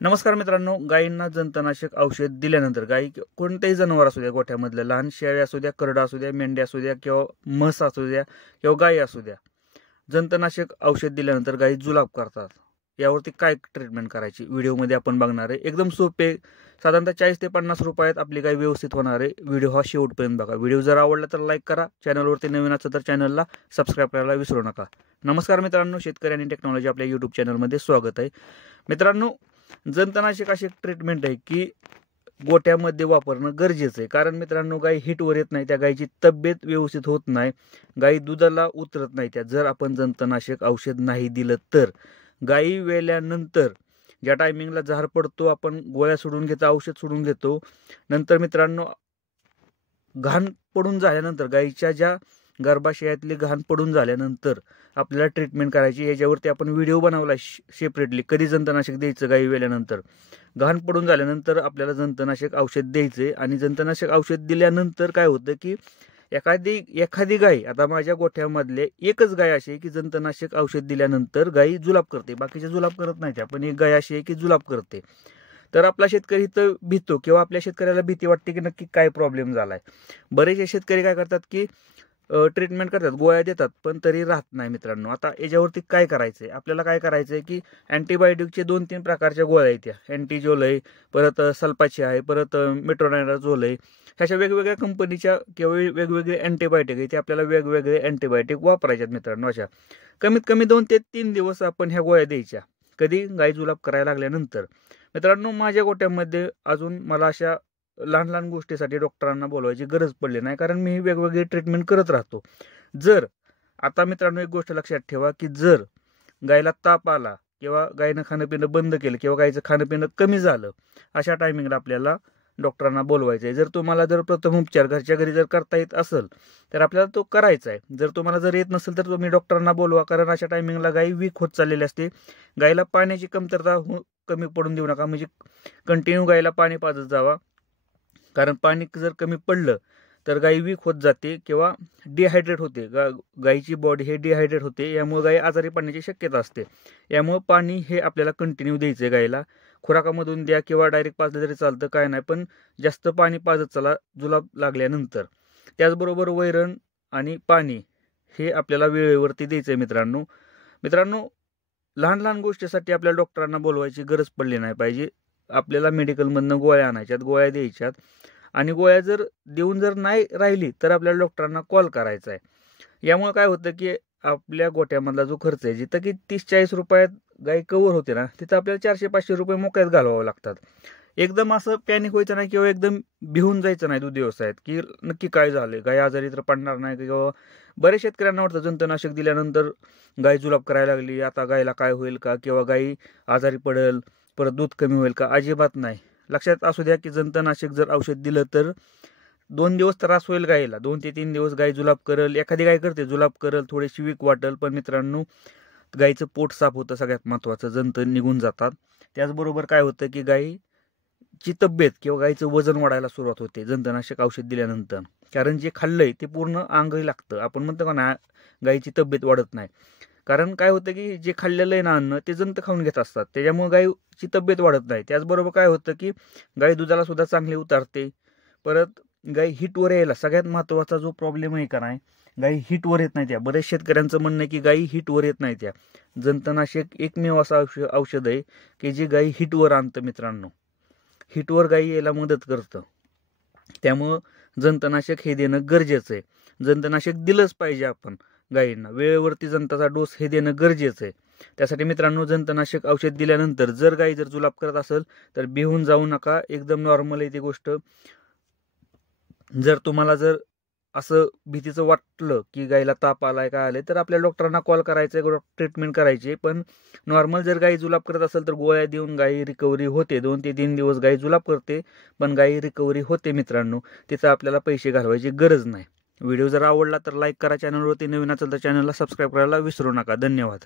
नमस्कार मित्रांनो, गायींना जंतनाशक औषध दिल्यानंतर गायी कोणतेही जनावर असू द्या, गोठ्यामधलं लहान शेळी असू द्या, करडा असू द्या, मेंढ्या असू द्या किंवा म्हस असू द्या किंवा गायी असू द्या, जंतनाशक औषध दिल्यानंतर गायी जुलाब करतात. यावरती काय ट्रीटमेंट करायची व्हिडिओमध्ये आपण बघणार आहे. एकदम सोपे, साधारणतः 40 ते 50 रुपयात आपली गाय व्यवस्थित होणार आहे. व्हिडिओ हा शेवटपर्यंत बघा. व्हिडिओ जर आवडला तर लाईक करा. चॅनलवरती नवीन असेल तर चॅनलला सबस्क्राईब करायला विसरू नका. नमस्कार मित्रांनो, शेतकरी आणि टेक्नॉलॉजी आपल्या यूट्यूब चॅनलमध्ये स्वागत आहे. मित्रांनो, जंतनाशक अशी ट्रीटमेंट आहे की गोठ्यामध्ये वापरणं गरजेचं आहे. कारण मित्रांनो, गाय हिटवर येत नाही, त्या गायची तब्येत व्यवस्थित होत नाही, गायी दुधाला उतरत नाही त्या, जर आपण जंतनाशक औषध नाही दिलं तर. गायी वेल्यानंतर ज्या टायमिंगला झार पडतो आपण गोळ्या सोडून घेतो, औषध सोडून घेतो. नंतर मित्रांनो, घाण पडून झाल्यानंतर गायीच्या ज्या गर्भाशयातली घाण पडून झाल्यानंतर आपल्याला ट्रीटमेंट करायची. याच्यावरती आपण व्हिडिओ बनवला सेपरेटली, कधी जंतनाशक द्यायचं गायी वेल्यानंतर. घाण पडून झाल्यानंतर आपल्याला जंतनाशक औषध द्यायचे. आणि जंतनाशक औषध दिल्यानंतर काय होतं की एखादी गाय, आता माझ्या गोठ्यामधले एकच गाय अशी आहे की जंतनाशक औषध दिल्यानंतर गायी जुलाब करते, बाकीच्या जुलाब करत नाही. पण एक गाय अशी आहे की जुलाब करते. तर आपला शेतकरी इथं भीतो किंवा आपल्या शेतकऱ्याला भीती वाटते की नक्की काय प्रॉब्लेम झालाय. बरेचसे शेतकरी काय करतात की ट्रीटमेंट करतात, गोळ्या देतात, पण तरी राहत नाही. मित्रांनो, आता याच्यावरती काय करायचंय, आपल्याला काय करायचंय की अँटीबायोटिकचे 2-3 प्रकारच्या गोळ्या आहेत. त्या अँटीजोल आहे, परत सल्पाची आहे, परत मेट्रोनायडाझोल आहे. ह्याच्या वेगवेगळ्या कंपनीच्या किंवा वेगवेगळे अँटीबायोटिक आहे, ते आपल्याला वेगवेगळे अँटीबायोटिक वापरायचे आहेत. मित्रांनो, अशा कमीत कमी 2 ते 3 दिवस आपण ह्या गोळ्या द्यायच्या, कधी गाय जुलाब करायला लागल्यानंतर. मित्रांनो, माझ्या गोठ्यामध्ये अजून मला अशा लहान लहान गोष्टीसाठी डॉक्टरांना बोलवायची गरज पडली नाही, कारण मी वेगवेगळी ट्रीटमेंट करत राहतो. आता मित्रांनो, एक गोष्ट लक्षात ठेवा की जर गायला ताप आला किंवा गायनं खाणं पिणं बंद केलं किंवा गायचं खाणं पिणं कमी झालं, अशा टायमिंगला आपल्याला डॉक्टरांना बोलवायचं आहे. जर प्रथम उपचार घरच्या घरी जर करता येत असेल तर आपल्याला तो करायचा आहे. जर येत नसेल तर तुम्ही डॉक्टरांना बोलवा, कारण अशा टायमिंगला गाय वीक होत चाललेली असते. गायला पाण्याची कमतरता कमी पडून देऊ नका, म्हणजे कंटिन्यू गायला पाणी पाजत जावा. कारण पाणी जर कमी पडलं तर गाय वीक होत जाते किंवा डिहायड्रेट होते. गायीची बॉडी हे डिहायड्रेट होते, यामुळे गाय आजारी पडण्याची शक्यता असते. यामुळे पाणी हे आपल्याला कंटिन्यू द्यायचं गायला. खुराकामधून द्या किंवा डायरेक्ट पाजलं तरी चालतं, काय नाही, पण जास्त पाणी पाजत चला जुलाब लागल्यानंतर. त्याचबरोबर वैरण आणि पाणी हे आपल्याला वेळेवरती द्यायचं आहे. मित्रांनो, लहान लहान गोष्टीसाठी आपल्याला डॉक्टरांना बोलवायची गरज पडली नाही पाहिजे. आपल्याला मेडिकलमधनं गोळ्या आणायच्यात, गोळ्या द्यायच्यात, आणि गोळ्या जर देऊन नाही राहिली तर आपल्याला डॉक्टरांना कॉल करायचा आहे. यामुळे काय होतं की आपल्या गोठ्यामधला जो खर्च आहे, जिथं की 30-40 रुपयात गाय कव्हर होते ना, तिथं आपल्याला 400-500 रुपये मोक्यात घालवावं लागतात. एकदम असं पॅनिक व्हायचं नाही किंवा एकदम भिवून जायचं नाही दूध व्यवसायात की नक्की काय झालंय, गाय आजारी तर पडणार नाही. किंवा बरेच शेतकऱ्यांना वाटतं जंतनाशक दिल्यानंतर गाय जुलाब करायला लागली, आता गायला काय होईल का, किंवा गाय आजारी पडेल, परत दूध कमी होईल का. अजिबात नाही. लक्षात असू द्या की जंतनाशक जर औषध दिलं तर 2 दिवस त्रास होईल गायला, 2 ते 3 दिवस गाय जुलाब करल. एखादी गाय करते जुलाब करल, थोडीशी वीक वाटेल, पण मित्रांनो, गायीचं पोट साफ होतं, सगळ्यात महत्त्वाचं, जंत निघून जातात. त्याचबरोबर काय होतं की गायीची तब्येत किंवा गायीचं वजन वाढायला सुरुवात होते जंतनाशक औषध दिल्यानंतर. कारण जे खाल्लंय ते पूर्ण अंगी लागतं. आपण म्हणतो का ना, गायीची तब्येत वाढत नाही, कारण काय होतं की जे खाल्लेलं आहे ना अन्न, ते जंत खाऊन घेत असतात, त्याच्यामुळे गायीची तब्येत वाढत नाही. त्याचबरोबर काय होतं की गाय दुधाला सुद्धा चांगली उतारते. परत गाय हिटवर यायला, सगळ्यात महत्त्वाचा जो प्रॉब्लेम आहे का नाही, गाई हिटवर येत नाही त्या. बरेच शेतकऱ्यांचं म्हणणं आहे की गाई हिटवर येत नाही त्या. जंतनाशक एकमेव असं औषध आहे की जे गाई हिटवर आणतं. मित्रांनो, हिटवर गाई यायला मदत करतं. त्यामुळं जंतनाशक हे देणं गरजेचं आहे. जंतनाशक दिलंच पाहिजे आपण गायींना. वेळेवरती जंताचा डोस हे देणं गरजेचं आहे. त्यासाठी मित्रांनो, जंतनाशक औषध दिल्यानंतर जर गाय जुलाब करत असेल तर भिवून जाऊ नका. एकदम नॉर्मल आहे ती गोष्ट. तुम्हाला असं भीतीचं वाटलं की गायला ताप आलाय, काय आलंय, तर आपल्या डॉक्टरांना कॉल करायचा, ट्रीटमेंट करायची. पण नॉर्मल जर गाय जुलाब करत असेल तर गोळ्या देऊन गायी रिकव्हरी होते. 2 ते 3 दिवस गाय जुलाब करते, पण गायी रिकव्हरी होते. मित्रांनो, तिथं आपल्याला पैसे घालवायची गरज नाही. व्हिडिओ जर आवडला तर लाईक करा. चॅनलवरती नवीन असेल तर चॅनलला सबस्क्राईब करायला विसरू नका. धन्यवाद.